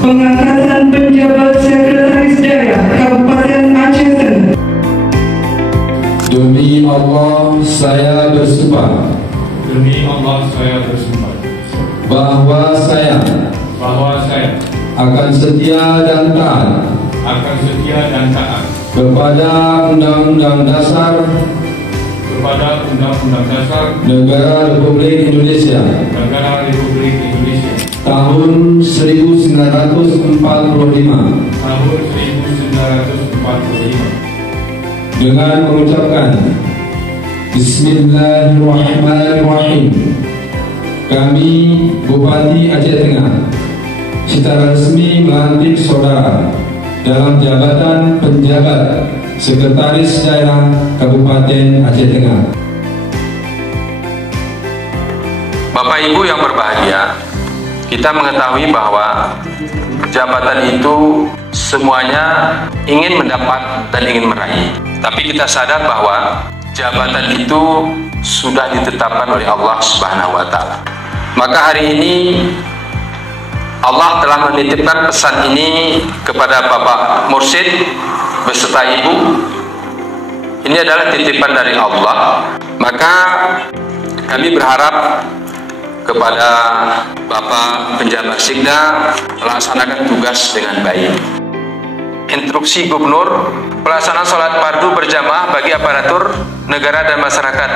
Pengangkatan penjabat Sekretaris Daerah Kabupaten Aceh Tengah. Demi Allah saya bersumpah. Demi Allah saya bersumpah Bahwa saya akan setia dan taat kepada Undang-Undang Dasar Negara Republik Indonesia tahun 1945 dengan mengucapkan Bismillahirrahmanirrahim. Kami Bupati Aceh Tengah secara resmi melantik saudara dalam jabatan penjabat Sekretaris Daerah Kabupaten Aceh Tengah. Bapak Ibu yang berbahagia, kita mengetahui bahwa jabatan itu semuanya ingin mendapat dan ingin meraih. Tapi kita sadar bahwa jabatan itu sudah ditetapkan oleh Allah Subhanahu wa Ta'ala. Maka hari ini Allah telah menitipkan pesan ini kepada Bapak Mursid beserta Ibu. Ini adalah titipan dari Allah. Maka kami berharap kepada Bapak Penjabat Sikda melaksanakan tugas dengan baik. Instruksi Gubernur pelaksanaan sholat fardu berjamaah bagi aparatur negara dan masyarakat.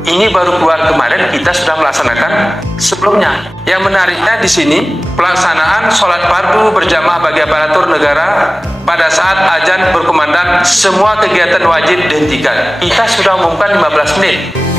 Ini baru keluar kemarin, kita sudah melaksanakan sebelumnya. Yang menariknya di sini, pelaksanaan sholat fardu berjamaah bagi aparatur negara pada saat azan berkumandang, semua kegiatan wajib dihentikan. Kita sudah umumkan 15 menit.